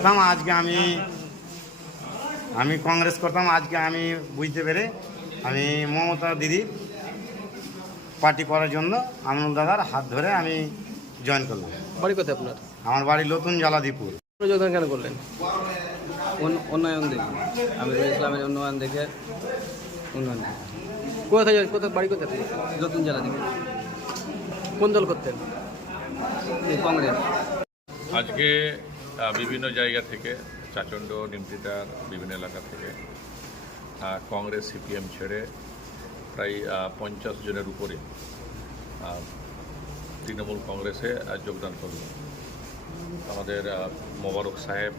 করতাম, আজকে আমি কংগ্রেস করতাম। আজকে আমি বুঝতে পেরে আমি মমতা দিদির পার্টি করার জন্য আমনুল দাদার হাত ধরে আমি জয়েন করলাম। বাড়ি কোথায় আপনার? আমার বাড়ি নতুন জালাদিপুর। যোগদান কেন করলেন? উন্নয়ন দেখে আমি ইসলামের উন্নয়ন দেখে উন্নয়ন কোথায় কোথায় বাড়ি কোথায়? নতুন জেলা থেকে কোন দল করতেন? কংগ্রেস। আজকে বিভিন্ন জায়গা থেকে চাচণ্ড নিমতিটার বিভিন্ন এলাকা থেকে কংগ্রেস সিপিএম ছেড়ে প্রায় 50 জনের উপরে তৃণমূল কংগ্রেসে যোগদান করল। আমাদের মোবারক সাহেব,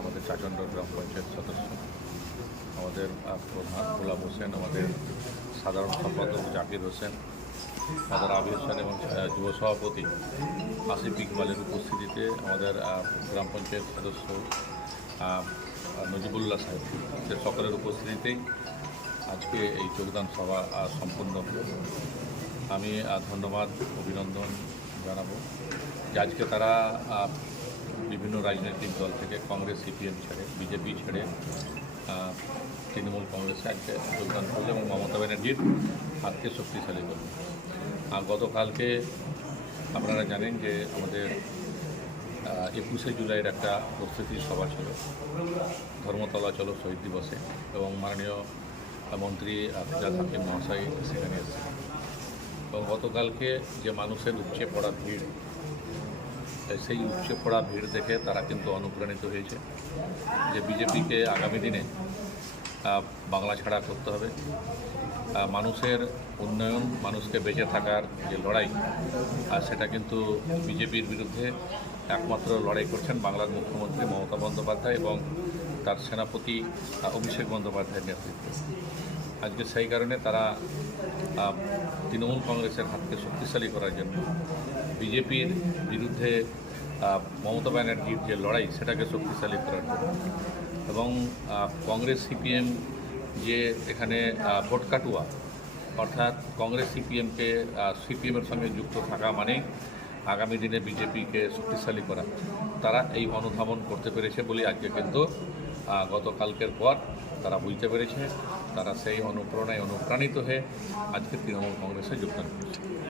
আমাদের চাচণ্ড গ্রাম পঞ্চায়েত সদস্য, আমাদের প্রধান গোলাম হোসেন, আমাদের সাধারণ সম্পাদক জাকির হোসেন, আমাদের আবির হোসেন এবং যুব সভাপতি আসিফ ইকবালের উপস্থিতিতে আমাদের গ্রাম পঞ্চায়েত সদস্য নজিবুল্লাহ সাহেব সকলের উপস্থিতিতেই আজকে এই যোগদান সভা সম্পন্ন হল। আমি ধন্যবাদ অভিনন্দন জানাবো যে আজকে তারা বিভিন্ন রাজনৈতিক দল থেকে কংগ্রেস সিপিএম ছেড়ে বিজেপি ছেড়ে তৃণমূল কংগ্রেসে আজকে যোগদান করলো এবং মমতা ব্যানার্জির হাতকে শক্তিশালী করল। গতকালকে আপনারা জানেন যে আমাদের 21শে জুলাইয়ের একটা প্রস্তুতি সভা ছিল ধর্মতলা চলো শহীদ দিবসে, এবং মাননীয় মন্ত্রী ফিরহাদ হাকিম মহাশয় সেখানে এসেছেন। এবং গতকালকে যে মানুষের উপচে পড়া ভিড়, সেই উপচে পড়া ভিড় দেখে তারা কিন্তু অনুপ্রাণিত হয়েছে যে বিজেপিকে আগামী দিনে বাংলা ছাড়া করতে হবে। মানুষের উন্নয়ন, মানুষকে বেঁচে থাকার যে লড়াই, সেটা কিন্তু বিজেপির বিরুদ্ধে একমাত্র লড়াই করছেন বাংলার মুখ্যমন্ত্রী মমতা বন্দ্যোপাধ্যায় এবং তার সেনাপতি অভিষেক বন্দ্যোপাধ্যায়ের নেতৃত্বে। আজকে সেই কারণে তারা তৃণমূল কংগ্রেসের হাতকে শক্তিশালী করার জন্য বিজেপির বিরুদ্ধে মমতা ব্যানার্জির যে লড়াই, সেটাকে শক্তিশালী করার জন্য, এবং কংগ্রেস সিপিএম যে এখানে ভোট কাটুয়া, অর্থাৎ কংগ্রেস সিপিএমের সঙ্গে যুক্ত থাকা মানে আগামী দিনে বিজেপিকে শক্তিশালী করা, তারা এই অনুধাবন করতে পেরেছে বলে আজকে কিন্তু গতকালকের পর তারা বুঝতে পেরেছে। তারা সেই অনুপ্রেরণায় অনুপ্রাণিত হয়ে আজকে তৃণমূল কংগ্রেসে যোগদান করেছে।